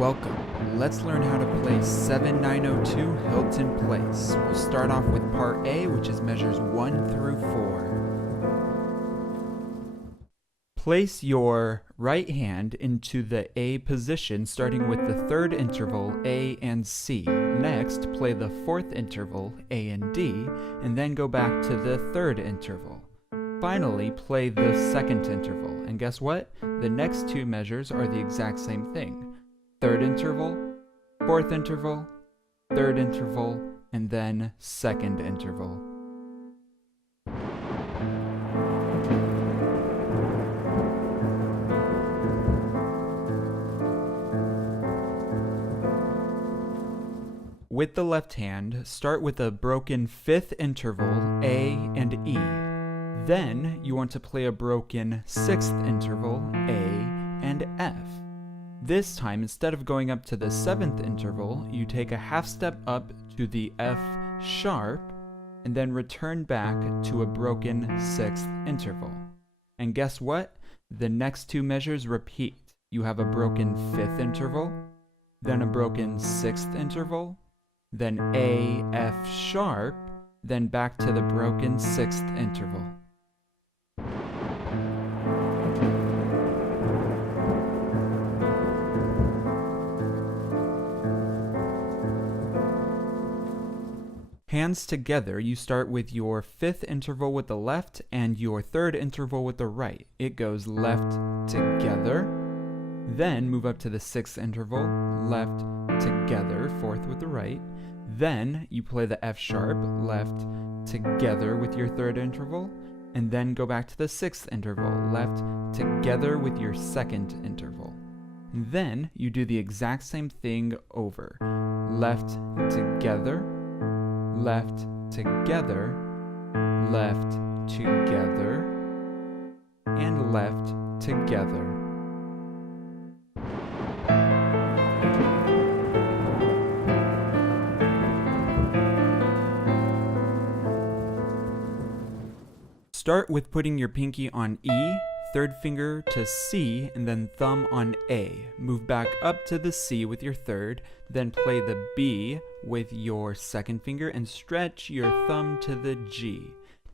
Welcome. Let's learn how to play 7902 Hilton Place. We'll start off with part A, which is measures 1 through 4. Place your right hand into the A position, starting with the third interval A and C. Next, play the fourth interval A and D, and then go back to the third interval. Finally, play the second interval, and guess what? The next two measures are the exact same thing. Third interval, fourth interval, third interval, and then second interval. With the left hand, start with a broken fifth interval, A and E. Then you want to play a broken sixth interval, A and F. This time, instead of going up to the seventh interval, you take a half step up to the F sharp, and then return back to a broken sixth interval. And guess what? The next two measures repeat. You have a broken fifth interval, then a broken sixth interval, then A, F sharp, then back to the broken sixth interval. Hands together, you start with your fifth interval with the left and your third interval with the right. It goes left together, then move up to the sixth interval, left together, fourth with the right. Then you play the F sharp, left together with your third interval, and then go back to the sixth interval, left together with your second interval. Then you do the exact same thing over. Left together, left together, left together, and left together. Start with putting your pinky on E, third finger to C, and then thumb on A. Move back up to the C with your third, then play the B with your second finger and stretch your thumb to the G.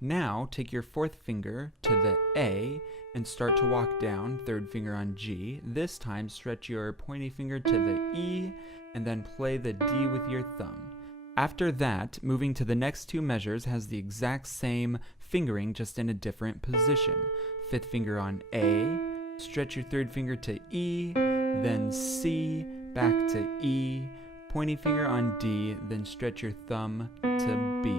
Now take your fourth finger to the A and start to walk down, third finger on G. This time stretch your pointy finger to the E and then play the D with your thumb. After that, moving to the next two measures has the exact same fingering, just in a different position. Fifth finger on A, stretch your third finger to E, then C, back to E, pointy finger on D, then stretch your thumb to B.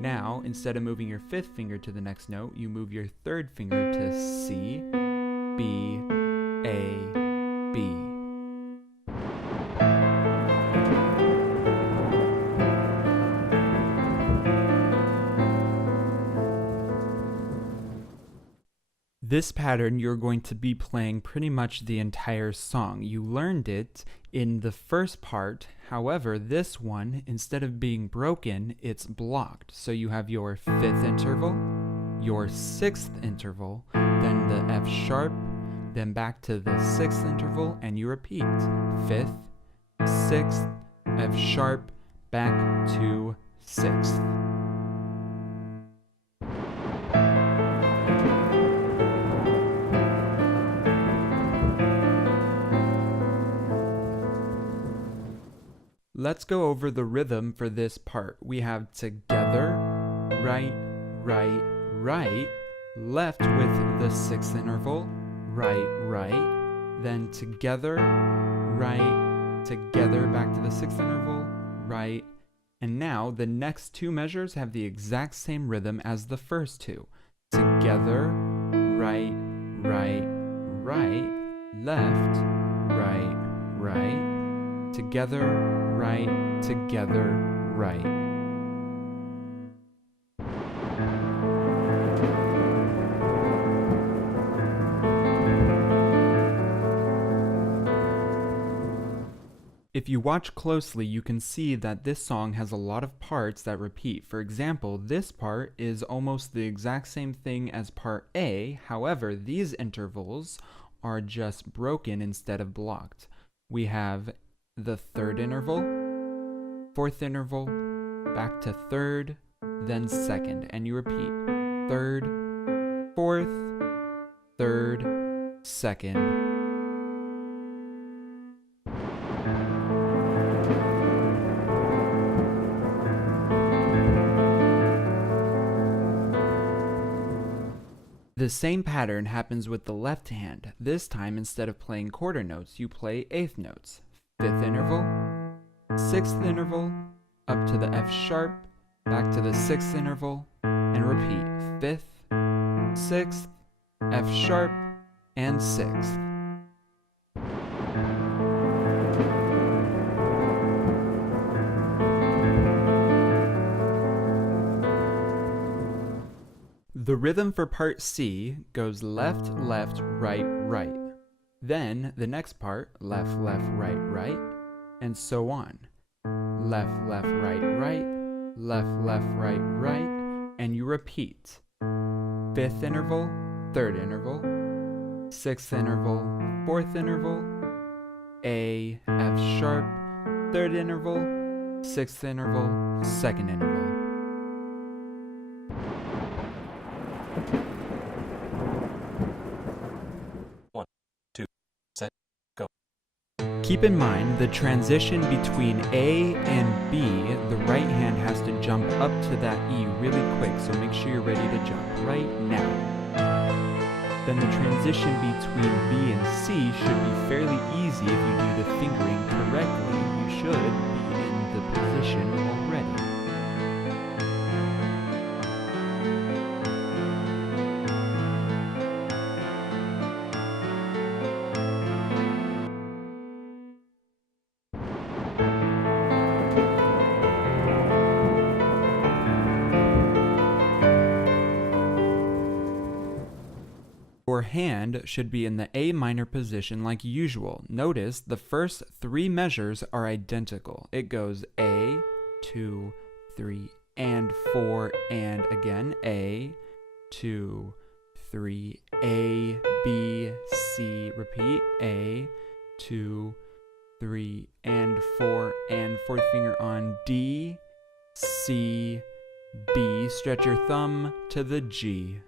Now, instead of moving your fifth finger to the next note, you move your third finger to C, B, A, B. This pattern you're going to be playing pretty much the entire song. You learned it in the first part, however, this one, instead of being broken, it's blocked. So you have your fifth interval, your sixth interval, then the F sharp, then back to the sixth interval, and you repeat. Fifth, sixth, F sharp, back to sixth. Let's go over the rhythm for this part. We have together, right, right, right, left with the sixth interval, right, right, then together, right, together, back to the sixth interval, right, and now the next two measures have the exact same rhythm as the first two. Together, right, right, right, left, right, right, together, right, together, right. If you watch closely, you can see that this song has a lot of parts that repeat. For example, this part is almost the exact same thing as part A, however, these intervals are just broken instead of blocked. we have the third interval, fourth interval, back to third, then second, and you repeat third, fourth, third, second. The same pattern happens with the left hand. This time, instead of playing quarter notes, you play eighth notes. Fifth interval, sixth interval, up to the F sharp, back to the sixth interval, and repeat fifth, sixth, F sharp, and sixth. The rhythm for part C goes left, left, right, right. Then the next part, left, left, right, right, and so on. Left, left, right, right, left, left, right, right, and you repeat. Fifth interval, third interval, sixth interval, fourth interval, A, F sharp, third interval, sixth interval, second interval. Keep in mind the transition between A and B, the right hand has to jump up to that E really quick, so make sure you're ready to jump right now. Then the transition between B and C should be fairly easy if you do the fingering correctly. You should be in the position already. Your hand should be in the A minor position like usual. Notice the first three measures are identical. It goes A, 2, 3, and 4, and again A, 2, 3, A, B, C, repeat, A, 2, 3, and 4, and fourth finger on D, C, B, stretch your thumb to the G.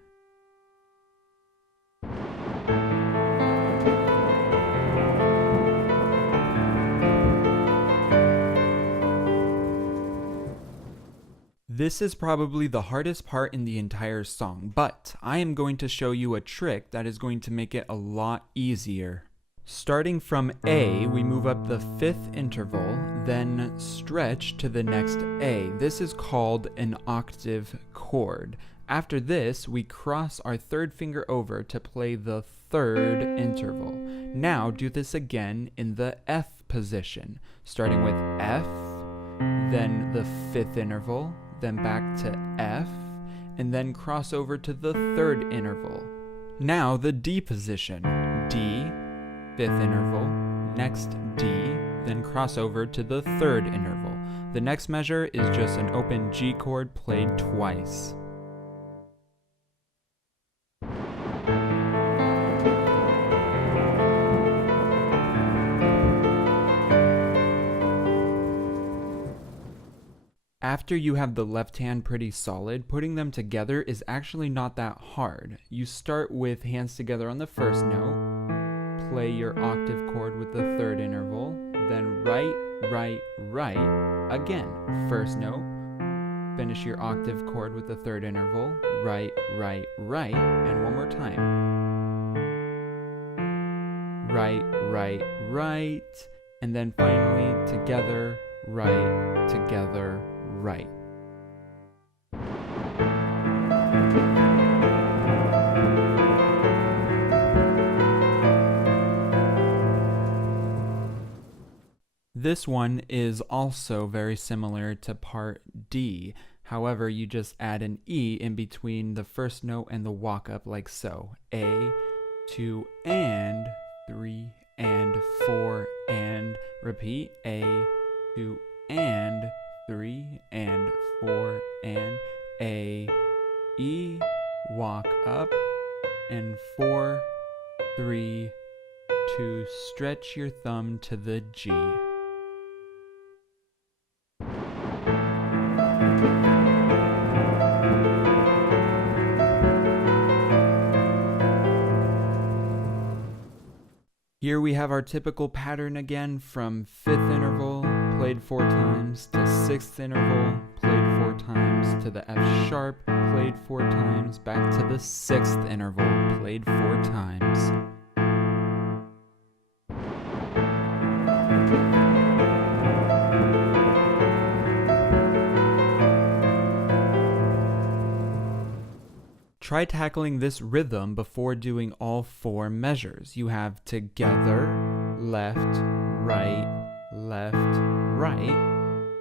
This is probably the hardest part in the entire song, but I am going to show you a trick that is going to make it a lot easier. Starting from A, we move up the fifth interval, then stretch to the next A. This is called an octave chord. After this, we cross our third finger over to play the third interval. Now do this again in the F position, starting with F, then the fifth interval, then back to F, and then cross over to the third interval. Now the D position, D, fifth interval, next D, then cross over to the third interval. The next measure is just an open G chord played twice. After you have the left hand pretty solid, putting them together is actually not that hard. You start with hands together on the first note, play your octave chord with the third interval, then right, right, right, again, first note, finish your octave chord with the third interval, right, right, right, and one more time. Right, right, right, and then finally together, right, together, right. This one is also very similar to part D. However, you just add an E in between the first note and the walk up like so. A, 2, and 3, and 4, and repeat. A, 2, and 3, and 4, and A, E, walk up, and 4, 3, to stretch your thumb to the G. Here we have our typical pattern again from 5th interval, played 4 times, to 6th interval, played 4 times, to the F sharp, played 4 times, back to the 6th interval, played 4 times. Try tackling this rhythm before doing all 4 measures. You have together, left, right,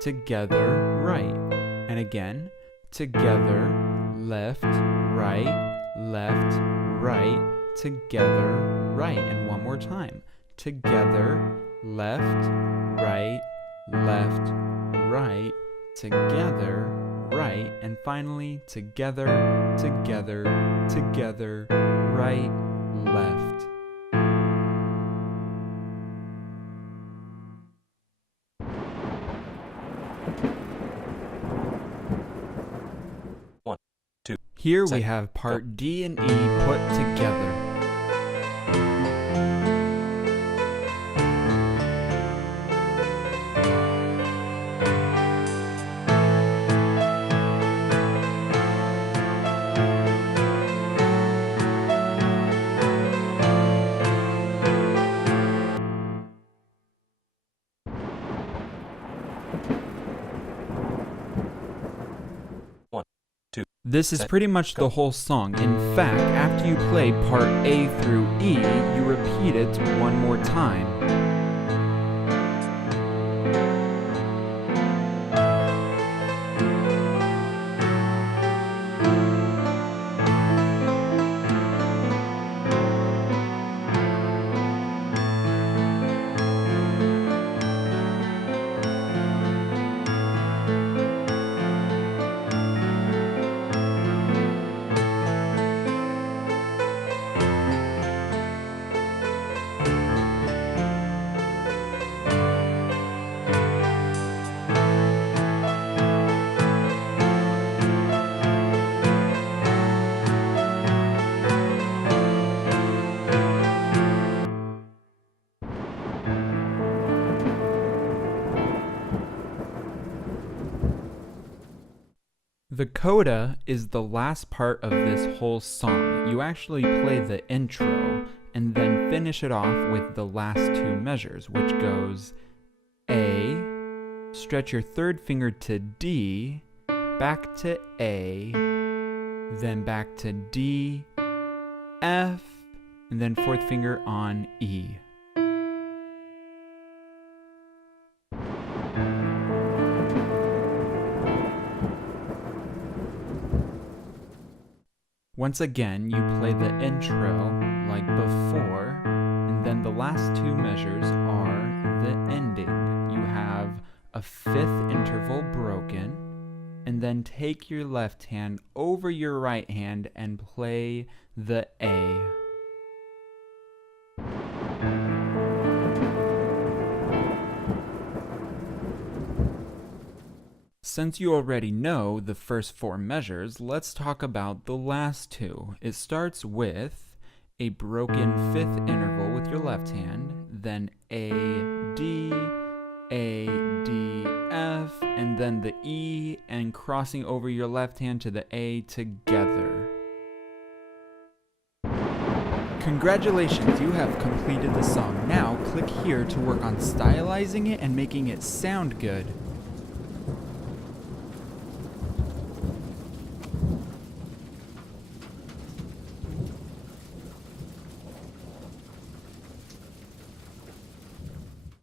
together, right. And again, together, left, right, together, right. And one more time. Together, left, right, together, right, and finally together, right, left. One, two. Here we have part D and E put together. This is pretty much the whole song. In fact, after you play part A through E, you repeat it one more time. The coda is the last part of this whole song. You actually play the intro and then finish it off with the last 2 measures, which goes A, stretch your 3rd finger to D, back to A, then back to D, F, and then 4th finger on E. Once again, you play the intro like before, and then the last 2 measures are the ending. You have a 5th interval broken, and then take your left hand over your right hand and play the A. Since you already know the first 4 measures, let's talk about the last 2. It starts with a broken 5th interval with your left hand, then A, D, F, and then the E, and crossing over your left hand to the A together. Congratulations, you have completed the song. Now click here to work on stylizing it and making it sound good.